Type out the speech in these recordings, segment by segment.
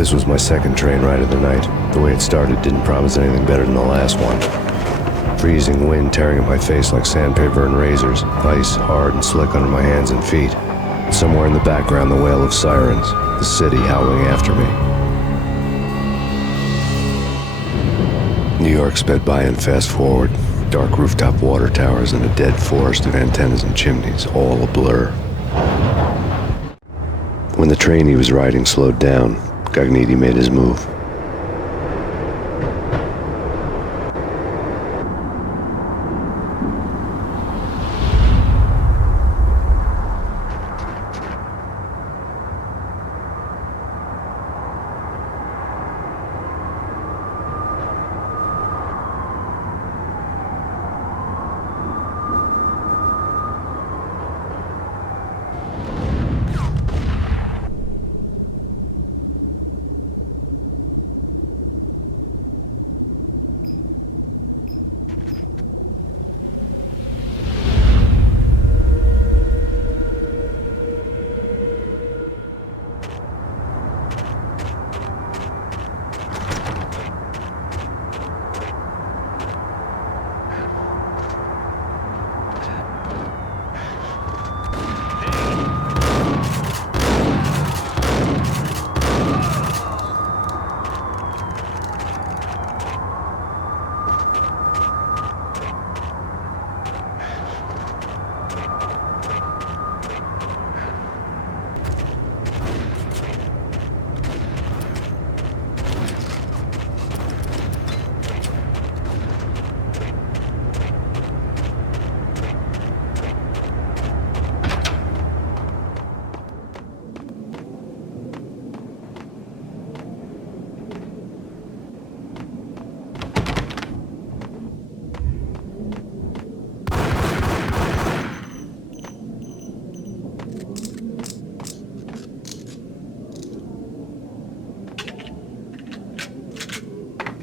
This was my second train ride of the night. The way it started didn't promise anything better than the last one. Freezing wind tearing at my face like sandpaper and razors, ice hard and slick under my hands and feet. Somewhere in the background, the wail of sirens, the city howling after me. New York sped by in fast forward. Dark rooftop water towers and a dead forest of antennas and chimneys, all a blur. When the train he was riding slowed down, Gagniti made his move.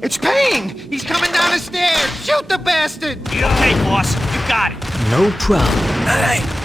It's Payne! He's coming down the stairs! Shoot the bastard! Okay, boss. You got it. No problem. Hey!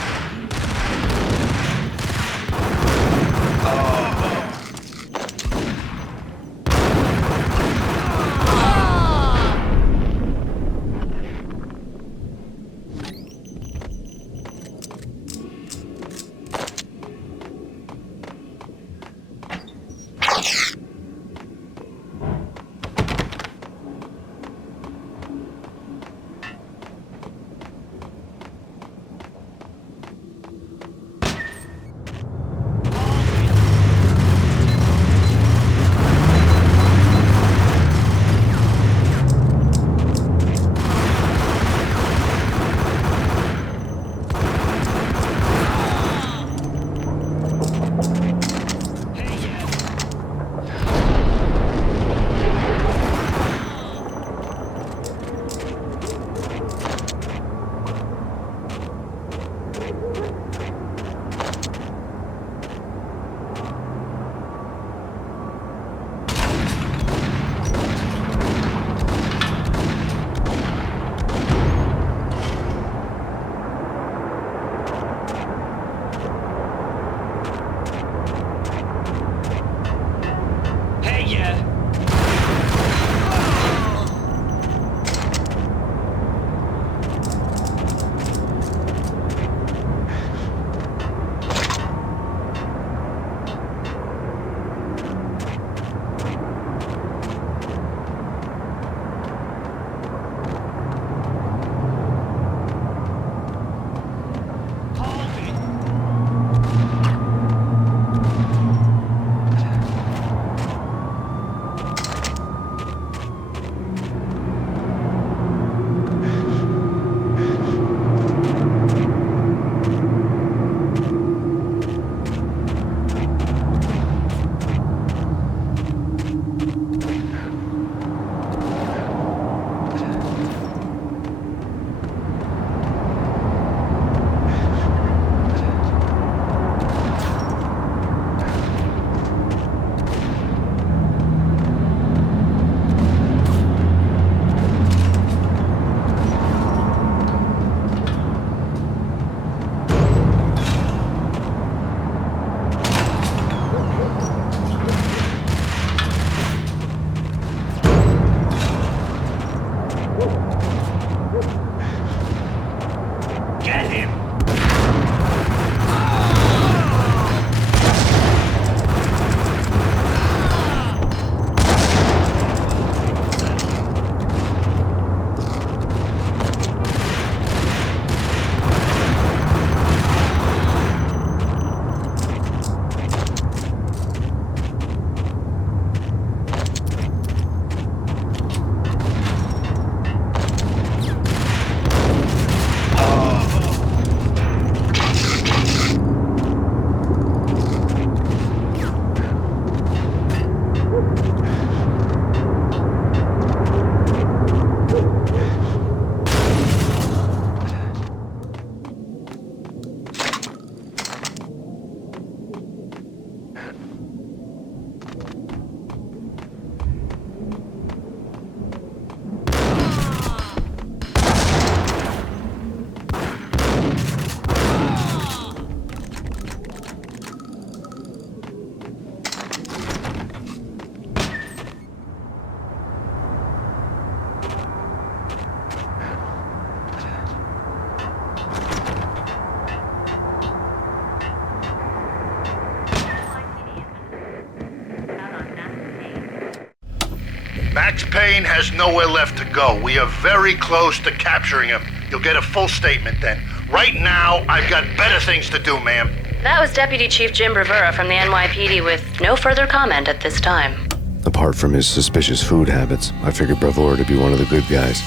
Max Payne has nowhere left to go. We are very close to capturing him. You'll get a full statement then. Right now, I've got better things to do, ma'am. That was Deputy Chief Jim Bravura from the NYPD with no further comment at this time. Apart from his suspicious food habits, I figured Bravura to be one of the good guys.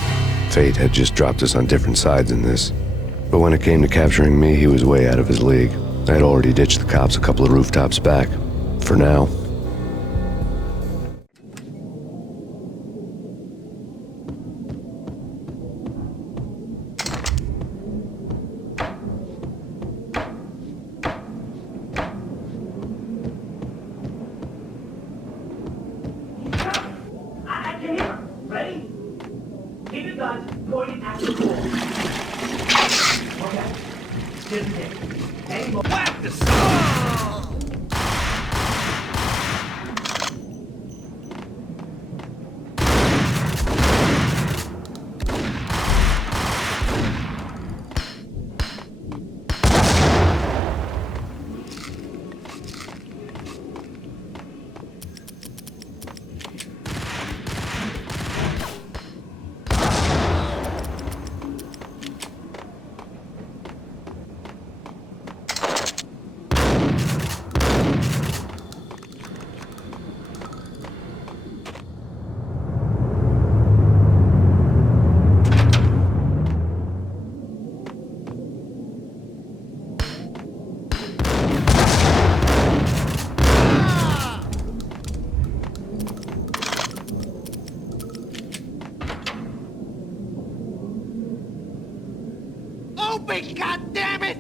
Fate had just dropped us on different sides in this. But when it came to capturing me, he was way out of his league. I had already ditched the cops a couple of rooftops back. For now. Ready? Keep your guns pointed at the wall. Okay. Just hit. Any more. Whack the sun! Open, goddammit!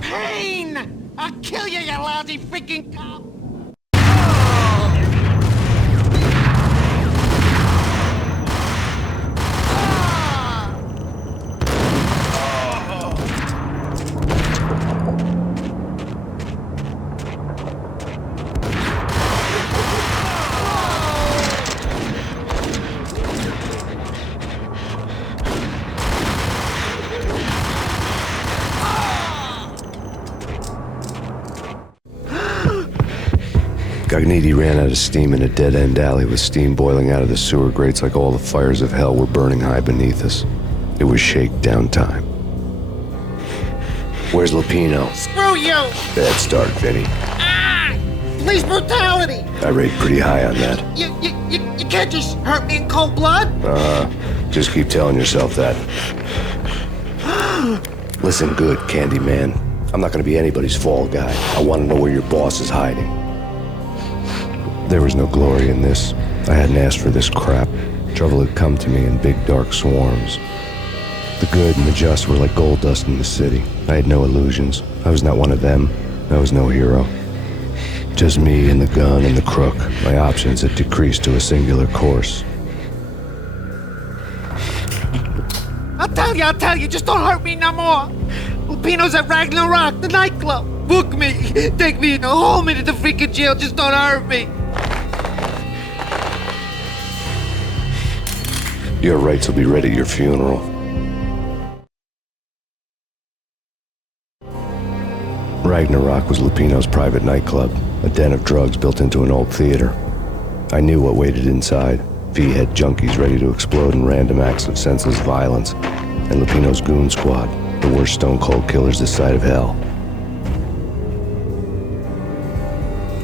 Payne! I'll kill you, you lousy freaking cop! Gagniti ran out of steam in a dead-end alley with steam boiling out of the sewer grates like all the fires of hell were burning high beneath us. It was shakedown time. Where's Lupino? Screw you! Bad start, Vinny. Ah! Police brutality! I rate pretty high on that. You can't just hurt me in cold blood? Just keep telling yourself that. Listen good, Candyman. I'm not gonna be anybody's fall guy. I want to know where your boss is hiding. There was no glory in this. I hadn't asked for this crap. Trouble had come to me in big dark swarms. The good and the just were like gold dust in the city. I had no illusions. I was not one of them. I was no hero. Just me and the gun and the crook. My options had decreased to a singular course. I'll tell you, just don't hurt me no more. Lupino's at Ragnarok, the nightclub. Book me, take me home into the freaking jail, just don't hurt me. Your rights will be ready at your funeral. Ragnarok was Lupino's private nightclub, a den of drugs built into an old theater. I knew what waited inside. V-head junkies ready to explode in random acts of senseless violence, and Lupino's goon squad, the worst stone-cold killers this side of hell.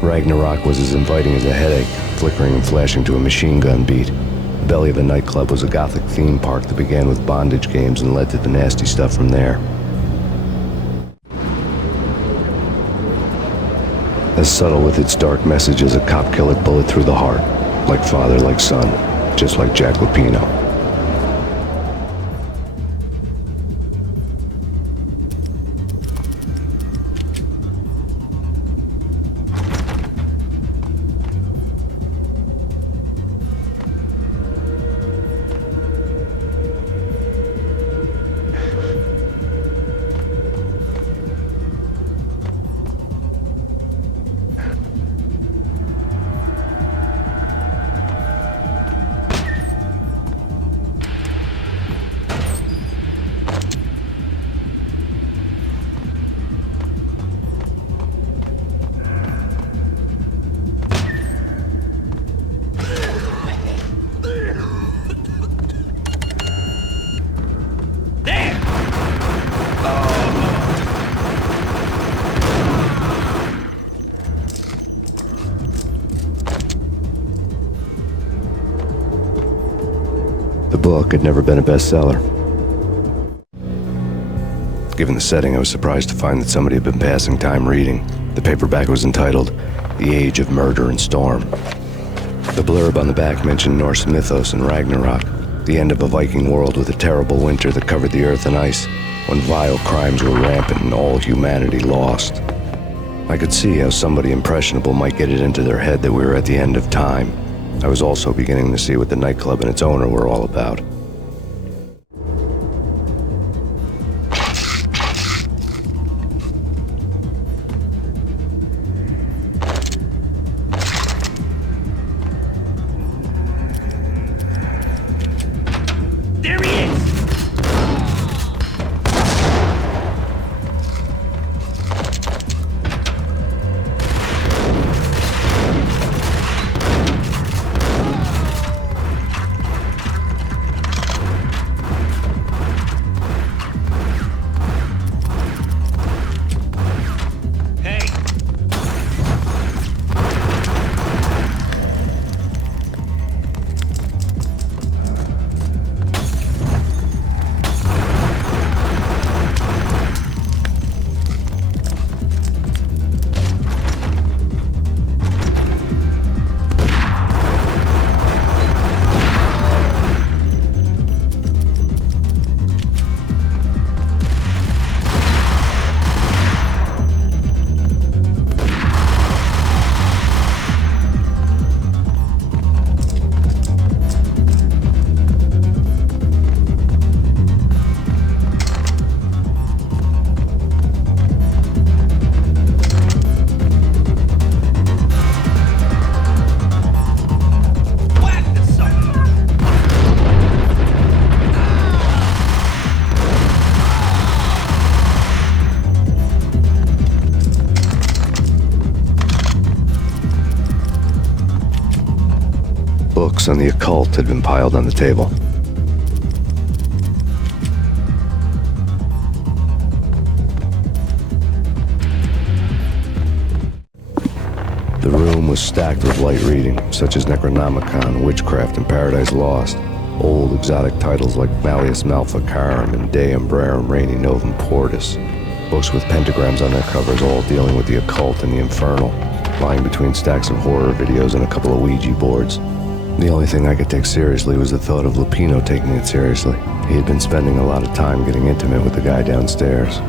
Ragnarok was as inviting as a headache, flickering and flashing to a machine gun beat. The belly of the nightclub was a gothic theme park that began with bondage games and led to the nasty stuff from there. As subtle with its dark message as a cop-killer bullet through the heart. Like father, like son, just like Jack Lupino. book had never been a bestseller. Given the setting, I was surprised to find that somebody had been passing time reading. The paperback was entitled The Age of Murder and Storm. The blurb on the back mentioned Norse mythos and Ragnarok, the end of a Viking world with a terrible winter that covered the earth in ice, when vile crimes were rampant and all humanity lost. I could see how somebody impressionable might get it into their head that we were at the end of time. I was also beginning to see what the nightclub and its owner were all about. There he is! Books on the occult had been piled on the table. The room was stacked with light reading, such as Necronomicon, Witchcraft, and Paradise Lost. Old exotic titles like Malleus Maleficarum and De Umbrarum Reini Novum Portis. Books with pentagrams on their covers, all dealing with the occult and the infernal, lying between stacks of horror videos and a couple of Ouija boards. The only thing I could take seriously was the thought of Lupino taking it seriously. He had been spending a lot of time getting intimate with the guy downstairs.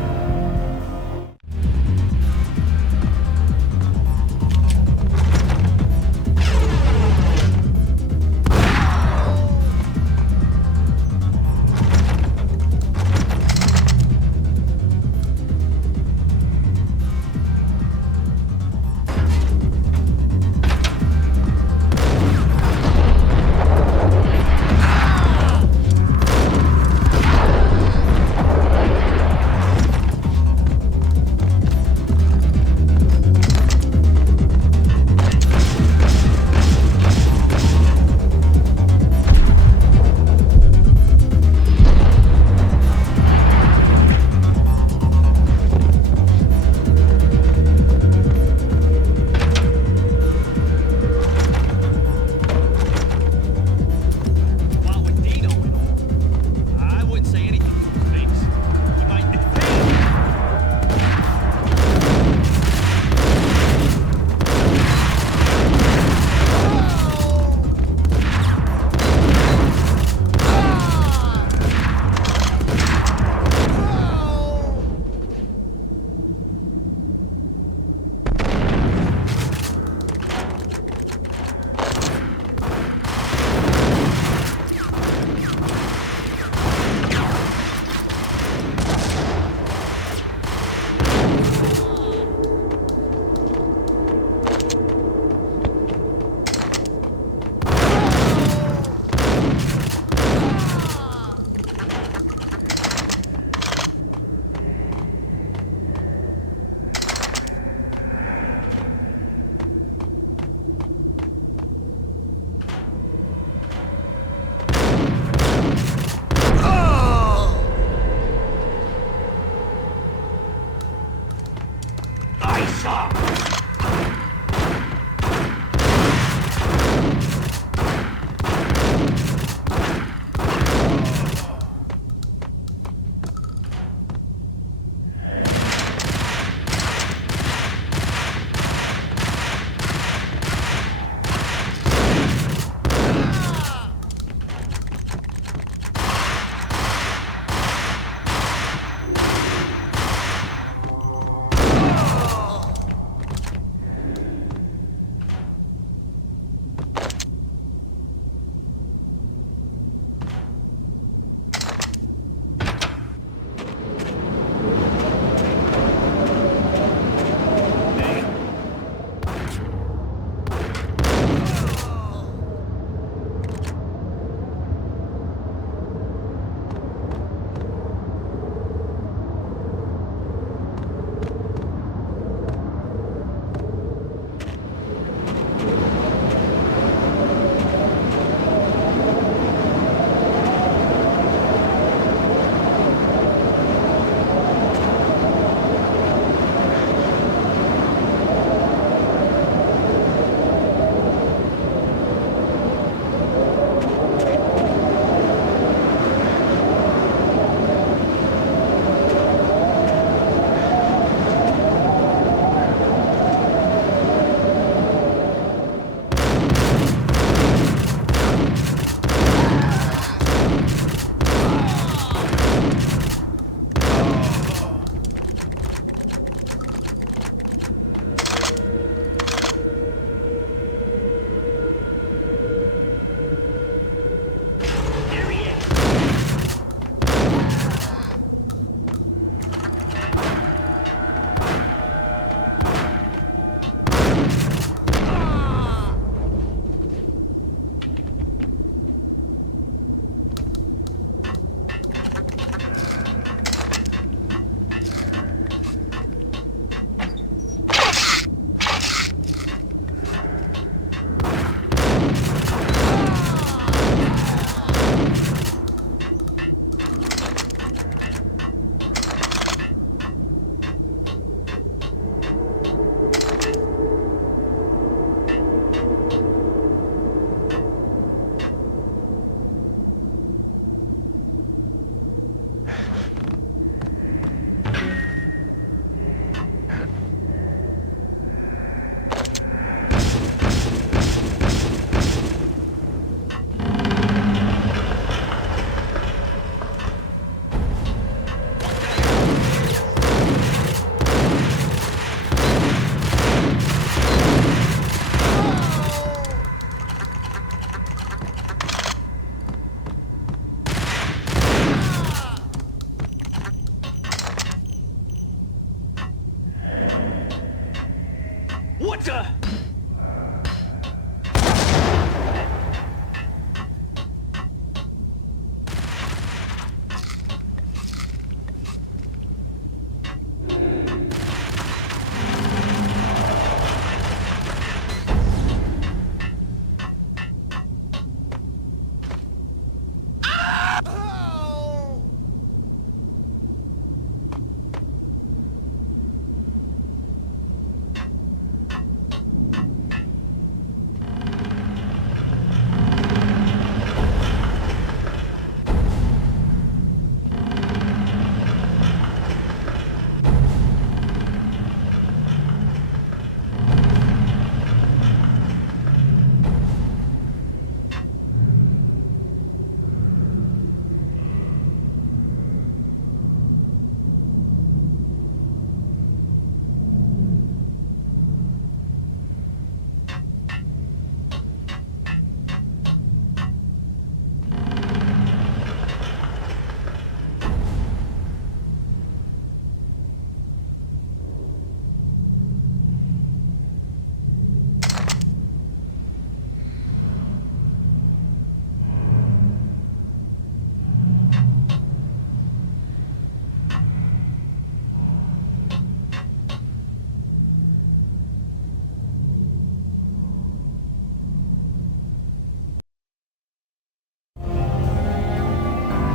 What the?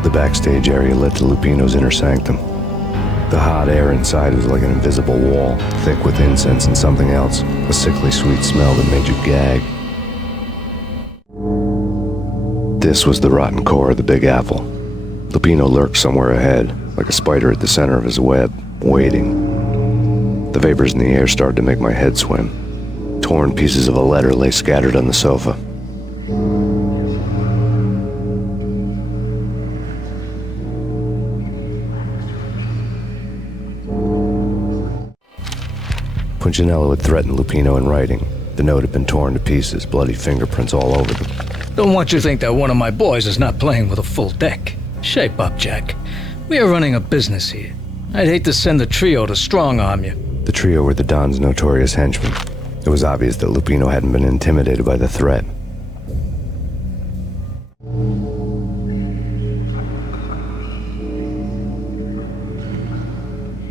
The backstage area led to Lupino's inner sanctum. The hot air inside was like an invisible wall, thick with incense and something else, a sickly sweet smell that made you gag. This was the rotten core of the Big Apple. Lupino lurked somewhere ahead, like a spider at the center of his web, waiting. The vapors in the air started to make my head swim. Torn pieces of a letter lay scattered on the sofa. Punchinello had threatened Lupino in writing. The note had been torn to pieces, bloody fingerprints all over them. Don't want you to think that one of my boys is not playing with a full deck. Shape up, Jack. We are running a business here. I'd hate to send the trio to strong-arm you. The trio were the Don's notorious henchmen. It was obvious that Lupino hadn't been intimidated by the threat.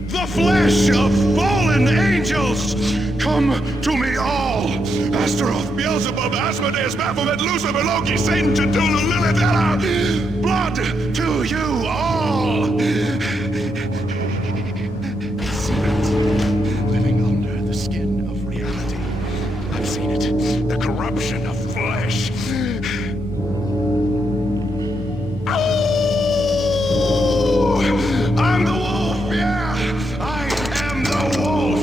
The flesh of fallen angels! Come to me all! Astaroth, Beelzebub, Asmodeus, Baphomet, Lucifer, Loki, Satan, Cthulhu, Lilith, Ella! Blood to you all! Secret, living under the skin of reality. I've seen it. The corruption of flesh. I'm the wolf, yeah! I am the wolf!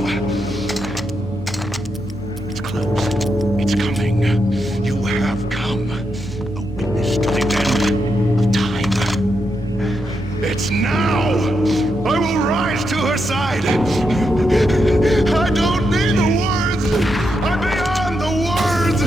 It's close. It's coming. You have come. A witness to the end of time. It's now! I will rise to her side! I don't need the words! I'm beyond the words!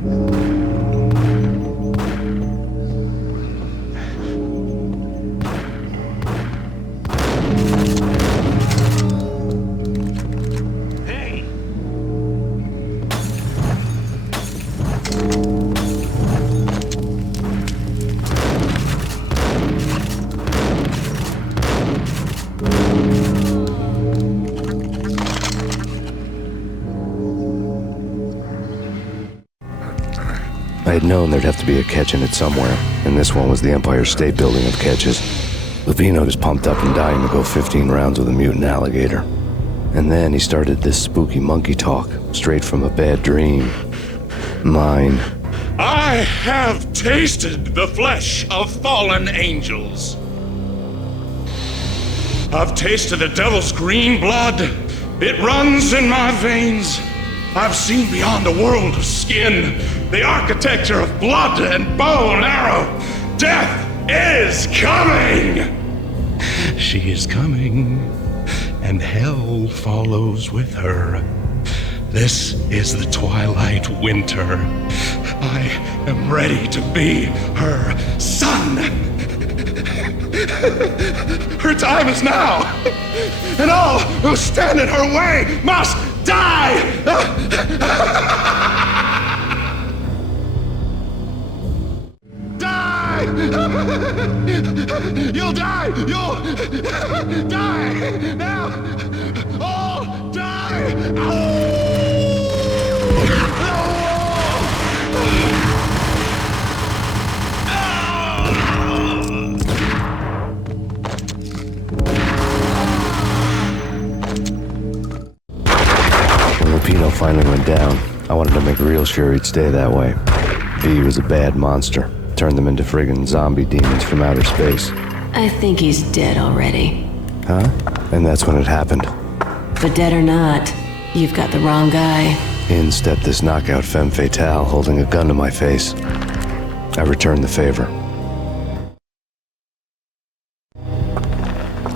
Hey! I had known there'd have to be a catch in it somewhere, and this one was the Empire State Building of catches. Lupino was pumped up and dying to go 15 rounds with a mutant alligator. And then he started this spooky monkey talk, straight from a bad dream. Mine. I have tasted the flesh of fallen angels. I've tasted the devil's green blood. It runs in my veins. I've seen beyond the world of skin, the architecture of blood and bow and arrow. Death is coming! She is coming, and hell follows with her. This is the twilight winter. I am ready to be her son. Her time is now, and all who stand in her way must die! Die! You'll die! You'll die! Now! All die! When Lupino finally went down, I wanted to make real sure he'd stay that way. V was a bad monster. Turned them into friggin' zombie demons from outer space. I think he's dead already. Huh? And that's when it happened. But dead or not, you've got the wrong guy. In stepped this knockout femme fatale holding a gun to my face. I returned the favor.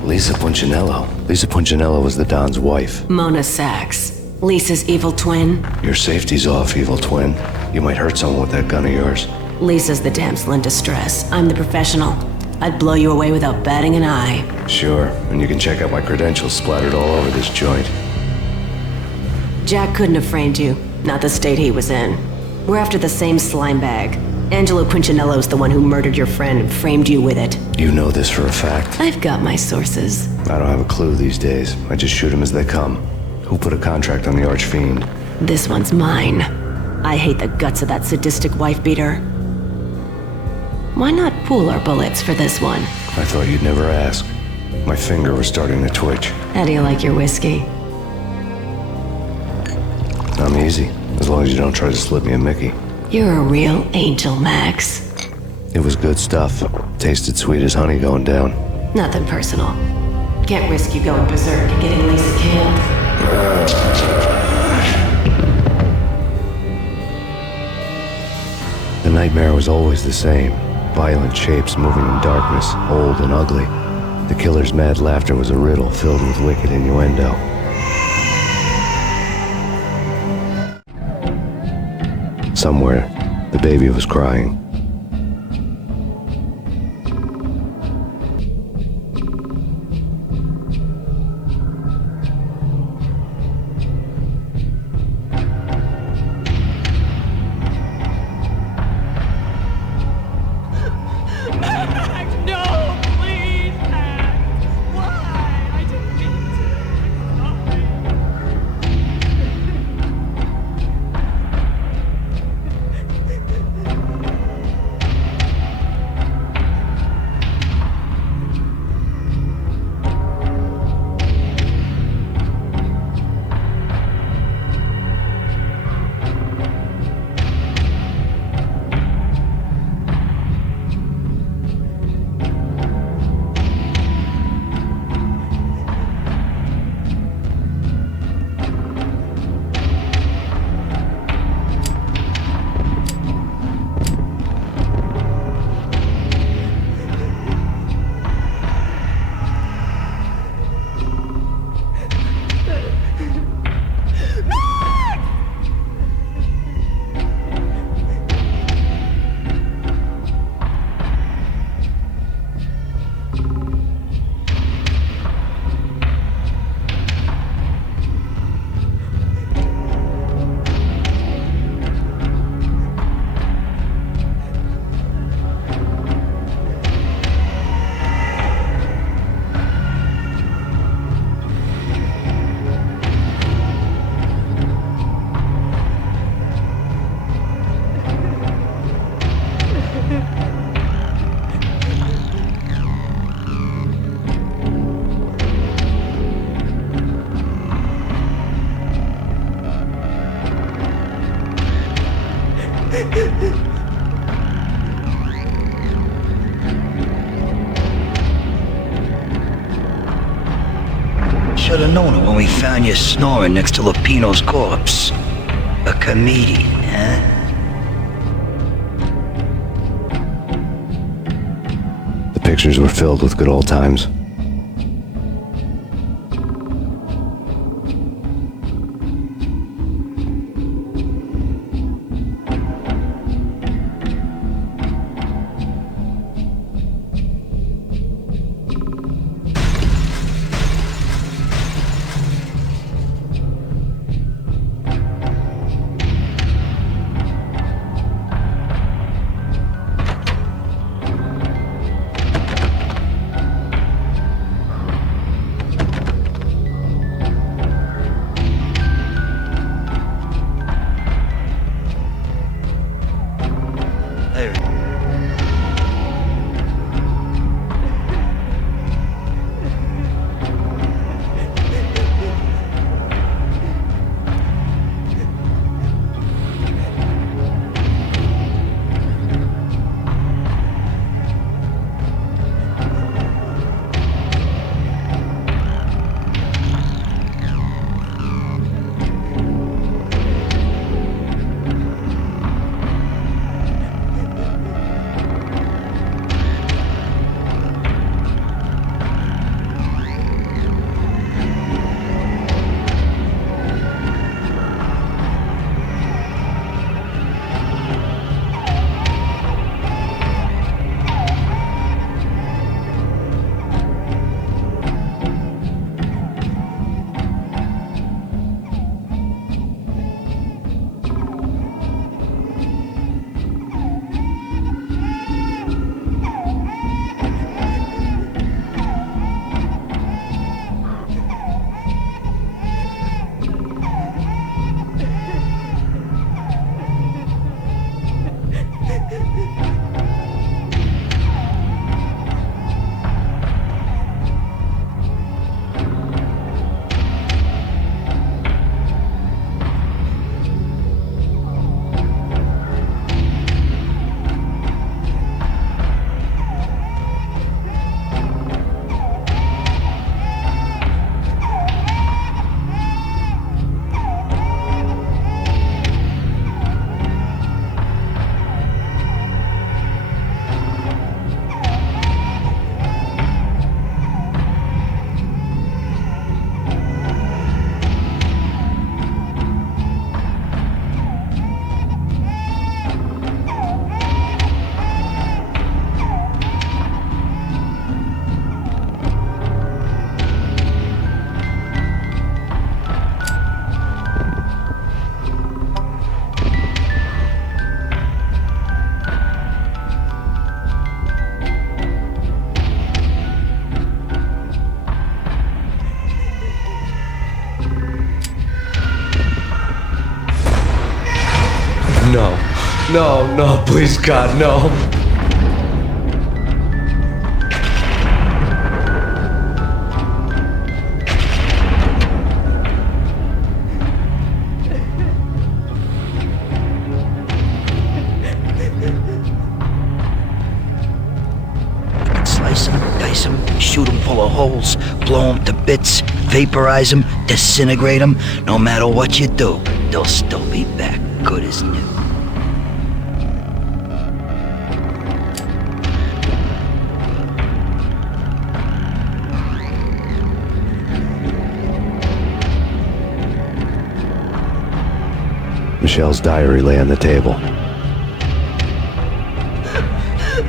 Lisa Punchinello. Lisa Punchinello was the Don's wife. Mona Sax. Lisa's evil twin. Your safety's off, evil twin. You might hurt someone with that gun of yours. Lisa's the damsel in distress. I'm the professional. I'd blow you away without batting an eye. Sure, and you can check out my credentials splattered all over this joint. Jack couldn't have framed you. Not the state he was in. We're after the same slime bag. Angelo Punchinello's the one who murdered your friend and framed you with it. You know this for a fact. I've got my sources. I don't have a clue these days. I just shoot them as they come. Who put a contract on the Archfiend? This one's mine. I hate the guts of that sadistic wife-beater. Why not pool our bullets for this one? I thought you'd never ask. My finger was starting to twitch. How do you like your whiskey? I'm easy, as long as you don't try to slip me a Mickey. You're a real angel, Max. It was good stuff. Tasted sweet as honey going down. Nothing personal. Can't risk you going berserk and getting Lisa killed. The nightmare was always the same. Violent shapes moving in darkness, old and ugly. The killer's mad laughter was a riddle filled with wicked innuendo. Somewhere, the baby was crying. No, please, Max. Why? I didn't mean to. Should've known it when we found you snoring next to Lupino's corpse. A comedian, huh? The pictures were filled with good old times. No. No, no, please, God, no. Slice them, dice them, shoot them full of holes, blow them to bits, vaporize them, disintegrate them. No matter what you do, they'll still be back good as new. Michelle's diary lay on the table.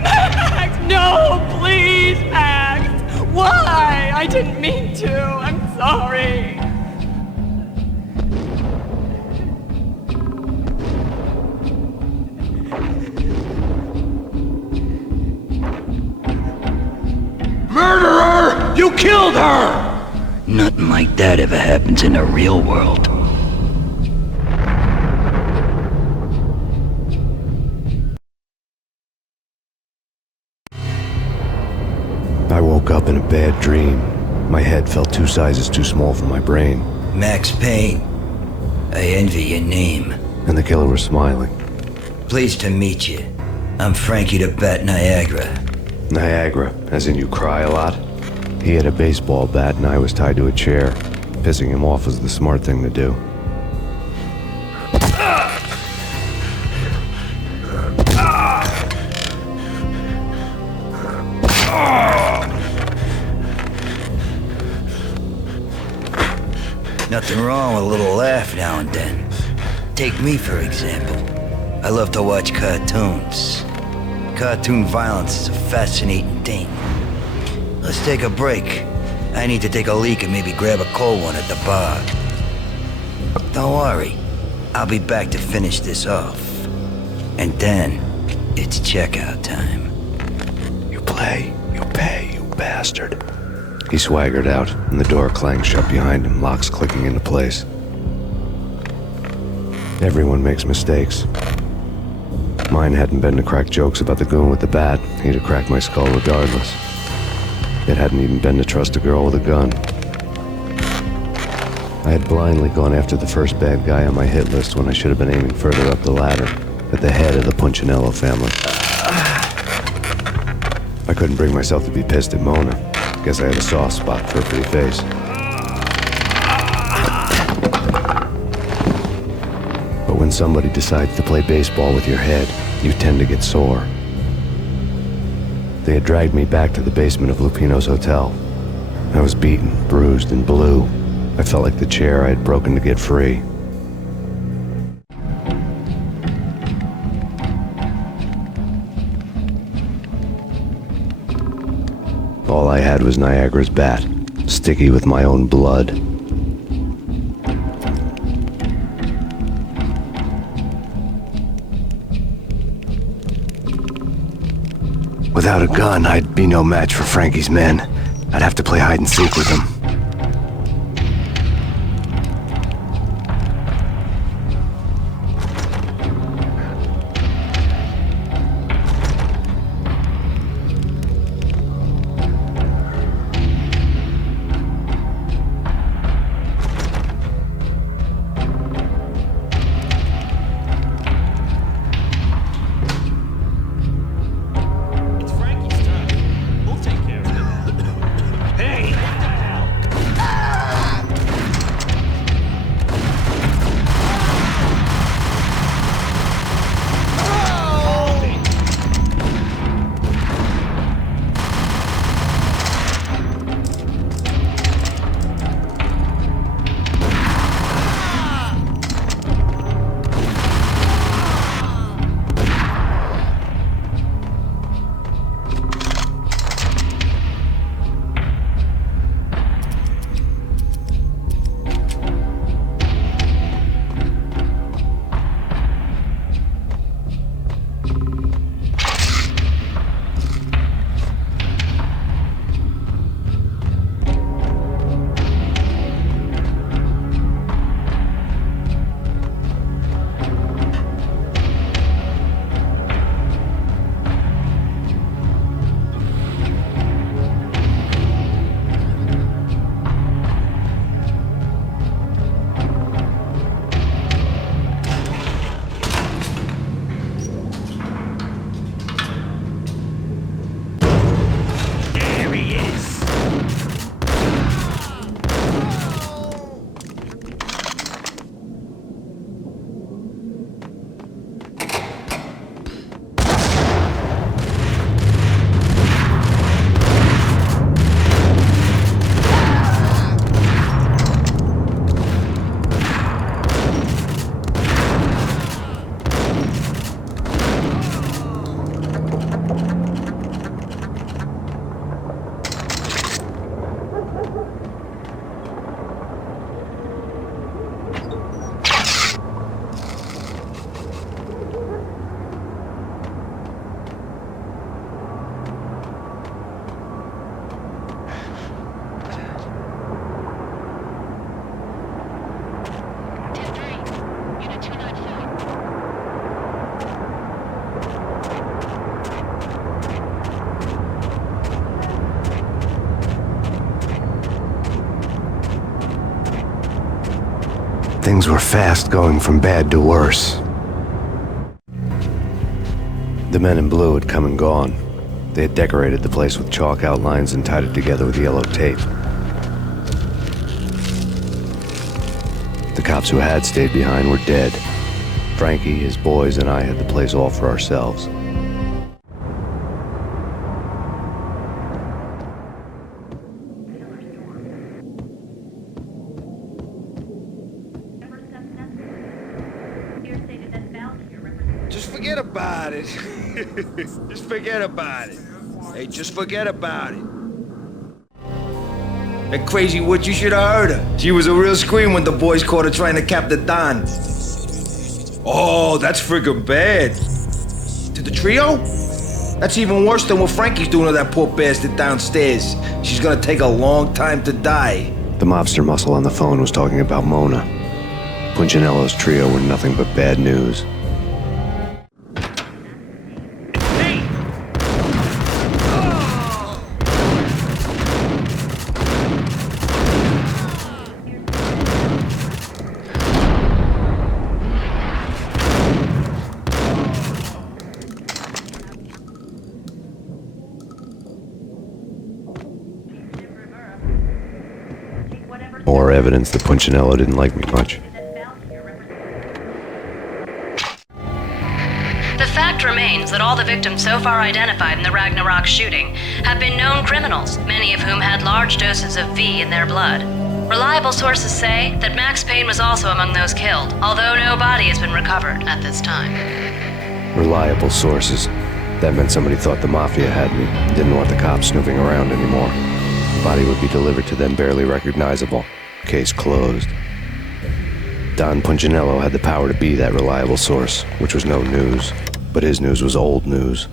Max, no, please, Max. Why? I didn't mean to. I'm sorry. Murderer! You killed her! Nothing like that ever happens in the real world. I woke up in a bad dream. My head felt 2 sizes too small for my brain. Max Payne. I envy your name. And the killer was smiling. Pleased to meet you. I'm Frankie the Bat Niagara. Niagara, as in you cry a lot? He had a baseball bat and I was tied to a chair. Pissing him off was the smart thing to do. Nothing wrong with a little laugh now and then. Take me, for example. I love to watch cartoons. Cartoon violence is a fascinating thing. Let's take a break. I need to take a leak and maybe grab a cold one at the bar. Don't worry. I'll be back to finish this off. And then, it's checkout time. You play, you pay, you bastard. He swaggered out, and the door clanged shut behind him, locks clicking into place. Everyone makes mistakes. Mine hadn't been to crack jokes about the goon with the bat. He'd have cracked my skull regardless. It hadn't even been to trust a girl with a gun. I had blindly gone after the first bad guy on my hit list when I should have been aiming further up the ladder, at the head of the Punchinello family. I couldn't bring myself to be pissed at Mona. Guess I had a soft spot for her pretty face. But when somebody decides to play baseball with your head, you tend to get sore. They had dragged me back to the basement of Lupino's hotel. I was beaten, bruised, and blue. I felt like the chair I had broken to get free. All I had was Niagara's bat, sticky with my own blood. Without a gun, I'd be no match for Frankie's men. I'd have to play hide and seek with them. Things were fast going from bad to worse. The men in blue had come and gone. They had decorated the place with chalk outlines and tied it together with yellow tape. The cops who had stayed behind were dead. Frankie, his boys, and I had the place all for ourselves. Just forget about it. Just forget about it. Hey, just forget about it. That crazy witch, you should have heard her. She was a real scream when the boys caught her trying to cap the Don. Oh, that's friggin' bad. To the trio? That's even worse than what Frankie's doing to that poor bastard downstairs. She's gonna take a long time to die. The mobster muscle on the phone was talking about Mona. Punchinello's trio were nothing but bad news. More evidence that Punchinello didn't like me much. The fact remains that all the victims so far identified in the Ragnarok shooting have been known criminals, many of whom had large doses of V in their blood. Reliable sources say that Max Payne was also among those killed, although no body has been recovered at this time. Reliable sources. That meant somebody thought the Mafia had me, didn't want the cops snooping around anymore. The body would be delivered to them barely recognizable. Case closed. Don Punchinello had the power to be that reliable source, which was no news. But his news was old news.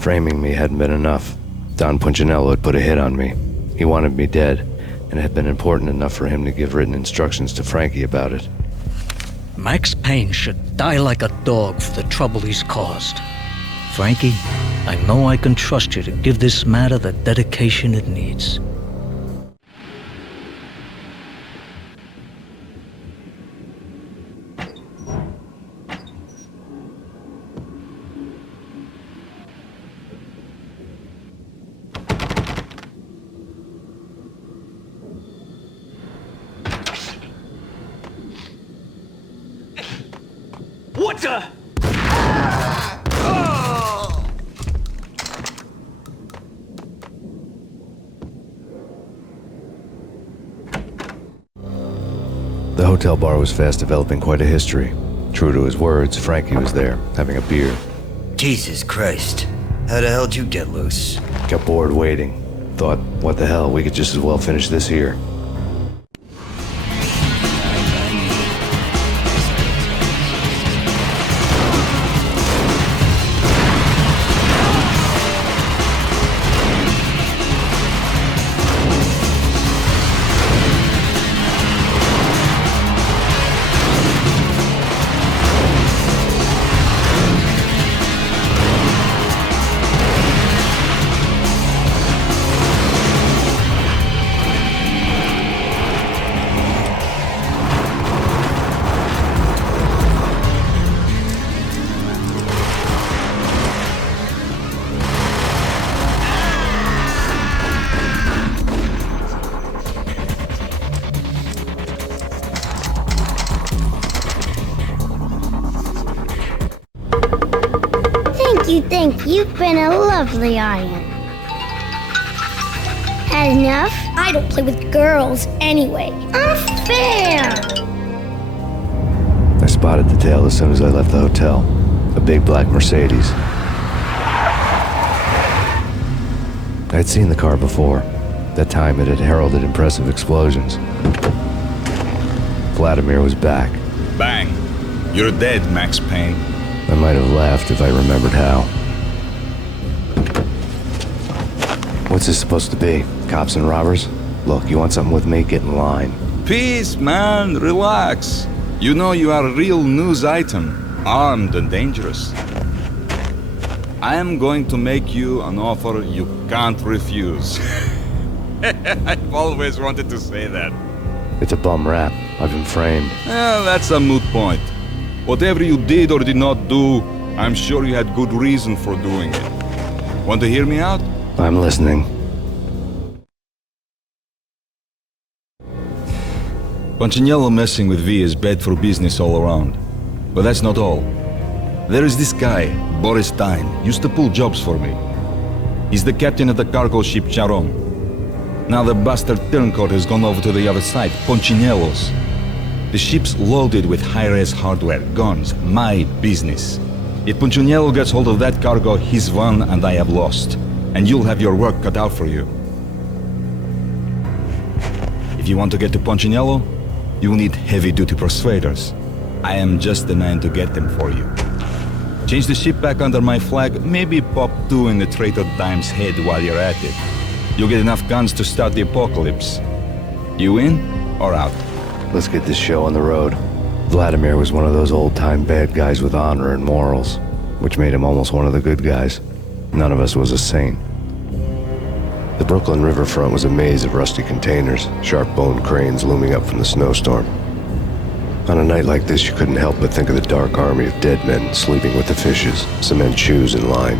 Framing me hadn't been enough. Don Punchinello had put a hit on me. He wanted me dead, and it had been important enough for him to give written instructions to Frankie about it. Max Payne should die like a dog for the trouble he's caused. Frankie, I know I can trust you to give this matter the dedication it needs. What the? The hotel bar was fast developing quite a history. True to his words, Frankie was there, having a beer. Jesus Christ. How the hell did you get loose? Got bored waiting. Thought, what the hell, we could just as well finish this here. Thank you. You've been a lovely audience. Had enough? I don't play with girls anyway. Unfair! I spotted the tail as soon as I left the hotel. A big black Mercedes. I had seen the car before. That time it had heralded impressive explosions. Vladimir was back. Bang. You're dead, Max Payne. I might have laughed if I remembered how. What's this supposed to be? Cops and robbers? Look, you want something with me? Get in line. Peace, man. Relax. You know you are a real news item. Armed and dangerous. I am going to make you an offer you can't refuse. I've always wanted to say that. It's a bum rap. I've been framed. Well, that's a moot point. Whatever you did or did not do, I'm sure you had good reason for doing it. Want to hear me out? I'm listening. Punchinello messing with V is bad for business all around. But that's not all. There is this guy, Boris Stein, used to pull jobs for me. He's the captain of the cargo ship Charon. Now the bastard turncoat has gone over to the other side, Punchinello's. The ship's loaded with high-res hardware, guns, my business. If Punchinello gets hold of that cargo, he's won and I have lost. And you'll have your work cut out for you. If you want to get to Punchinello, you need heavy-duty persuaders. I am just the man to get them for you. Change the ship back under my flag, maybe pop 2 in the traitor Dime's head while you're at it. You'll get enough guns to start the apocalypse. You in or out? Let's get this show on the road. Vladimir was one of those old-time bad guys with honor and morals, which made him almost one of the good guys. None of us was a saint. The Brooklyn riverfront was a maze of rusty containers, sharp-boned cranes looming up from the snowstorm. On a night like this, you couldn't help but think of the dark army of dead men sleeping with the fishes, cement shoes in line.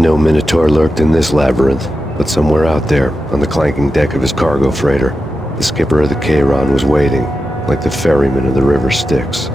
No Minotaur lurked in this labyrinth, but somewhere out there, on the clanking deck of his cargo freighter, the skipper of the Chiron was waiting, like the ferryman of the river Styx.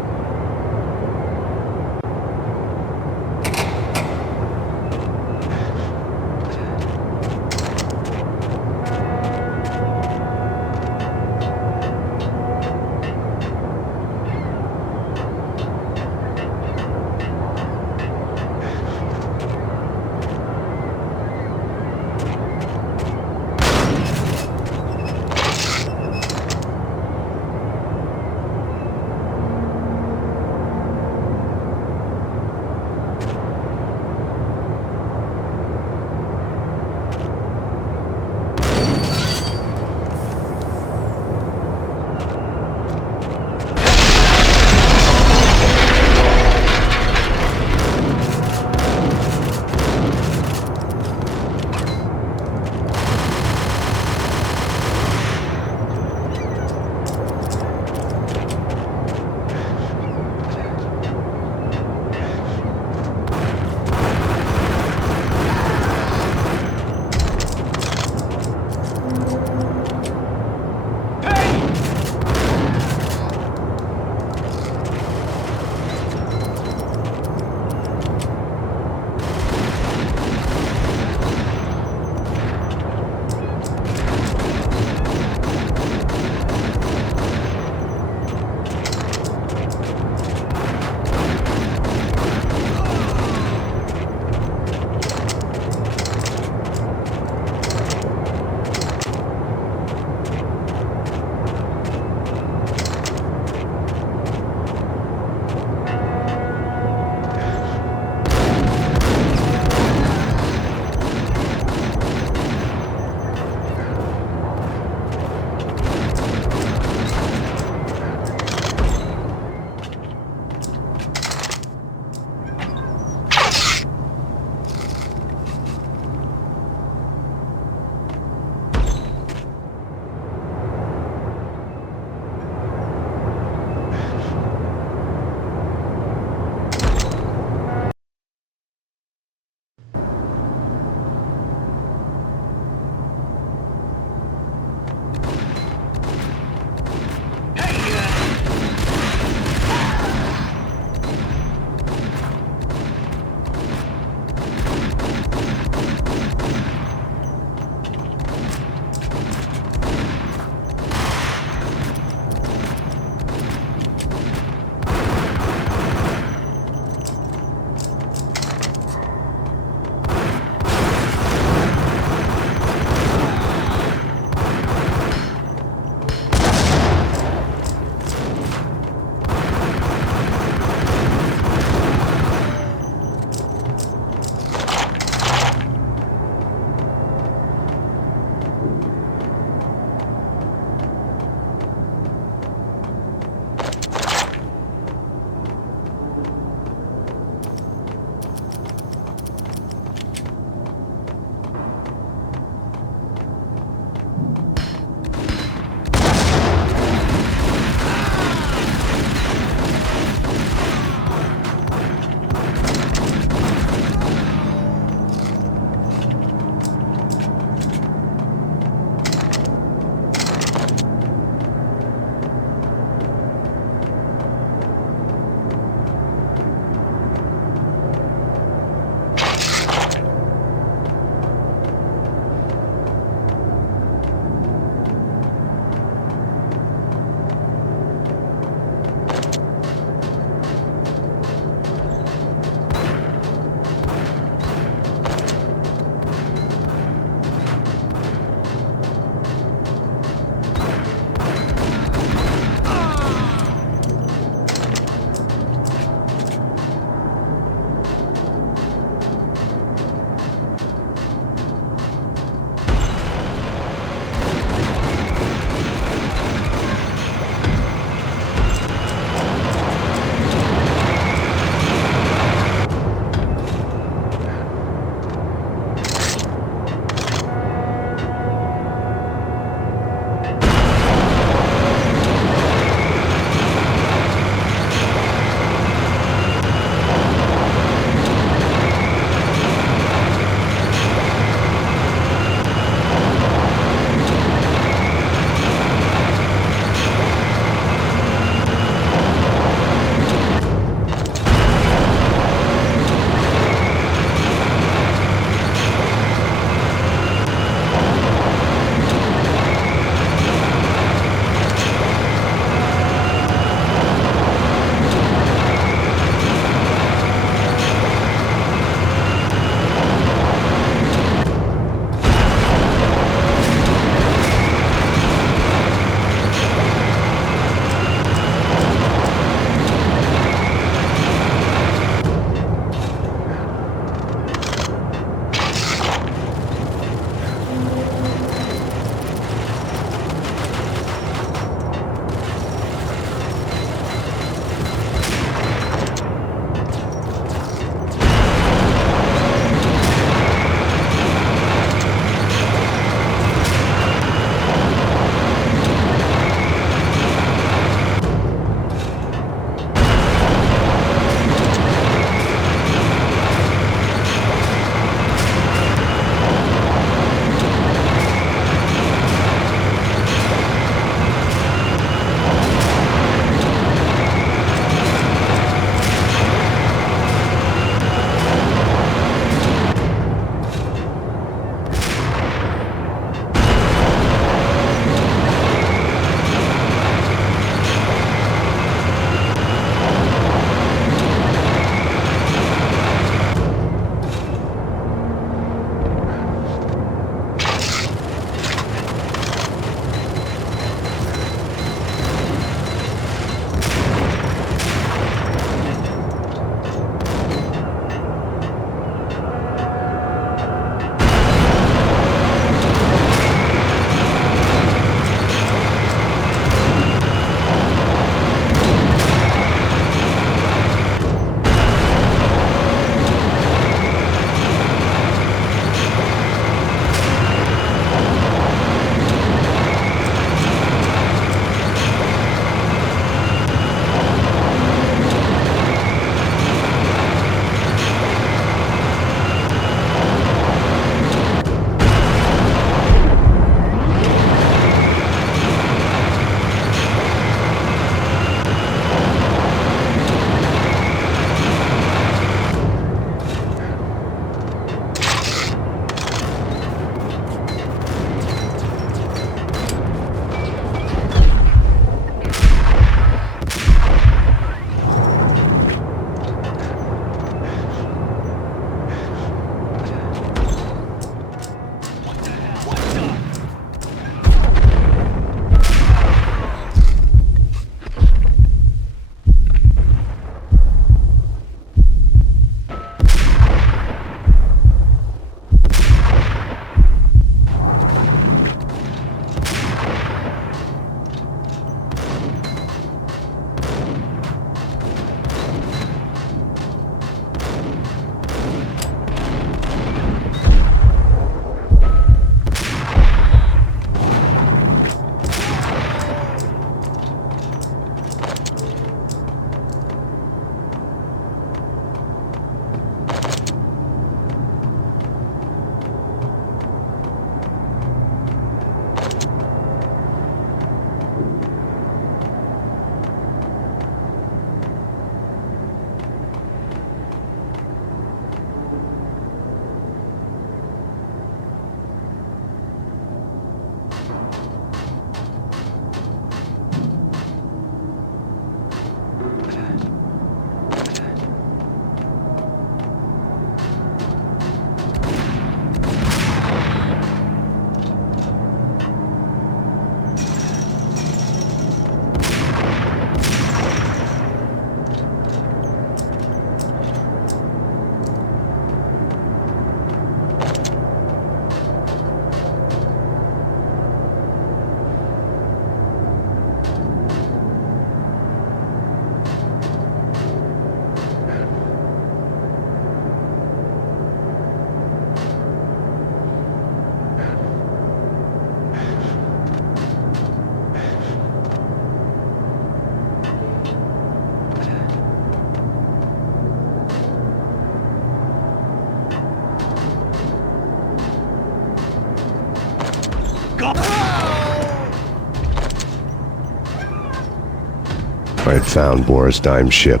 had found Boris Dime's ship.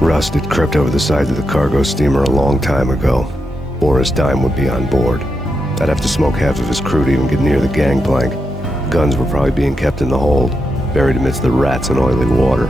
Rust had crept over the sides of the cargo steamer a long time ago. Boris Dime would be on board. I'd have to smoke half of his crew to even get near the gangplank. Guns were probably being kept in the hold, buried amidst the rats and oily water.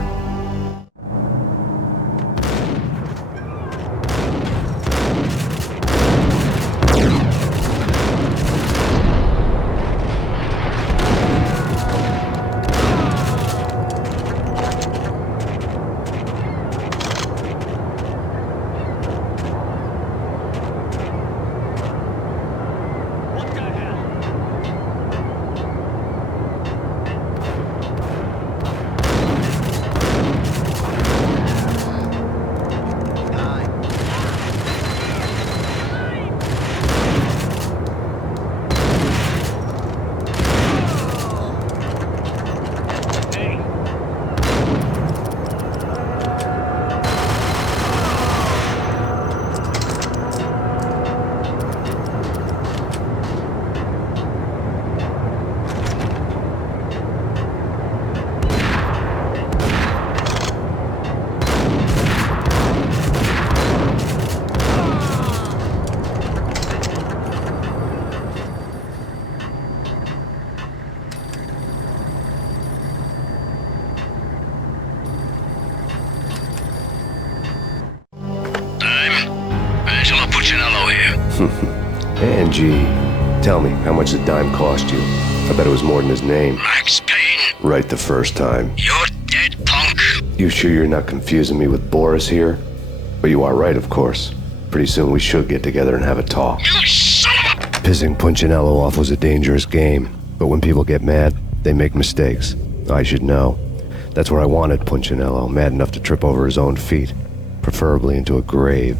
Angie, tell me, how much did Dime cost you? I bet it was more than his name. Max Payne. Right the first time. You're dead, punk. You sure you're not confusing me with Boris here? But you are right, of course. Pretty soon we should get together and have a talk. You son of a... Pissing Punchinello off was a dangerous game. But when people get mad, they make mistakes. I should know. That's where I wanted Punchinello, mad enough to trip over his own feet. Preferably into a grave.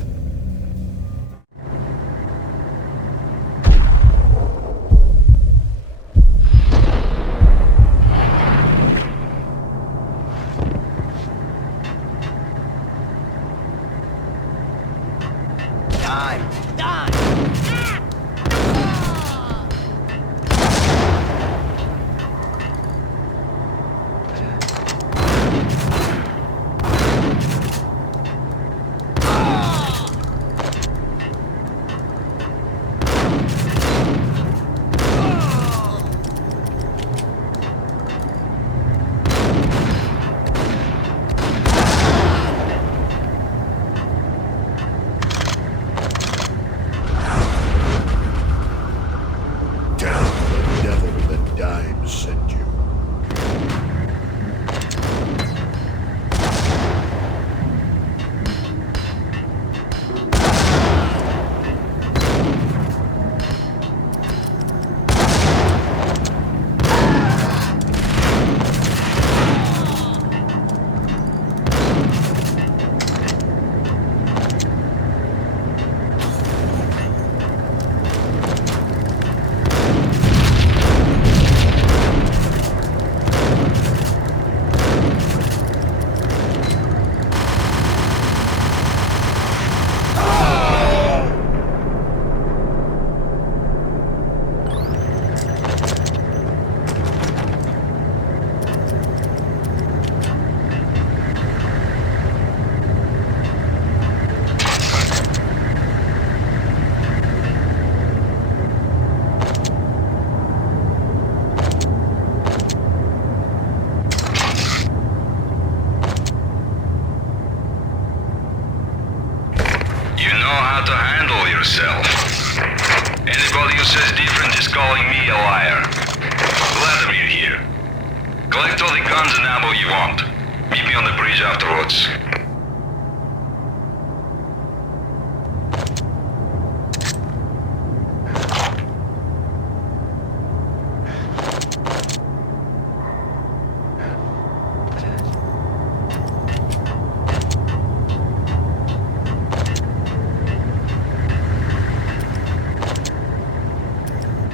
yourself. Anybody who says different is calling me a liar. Vladimir here. Collect all the guns and ammo you want. Meet me on the bridge afterwards.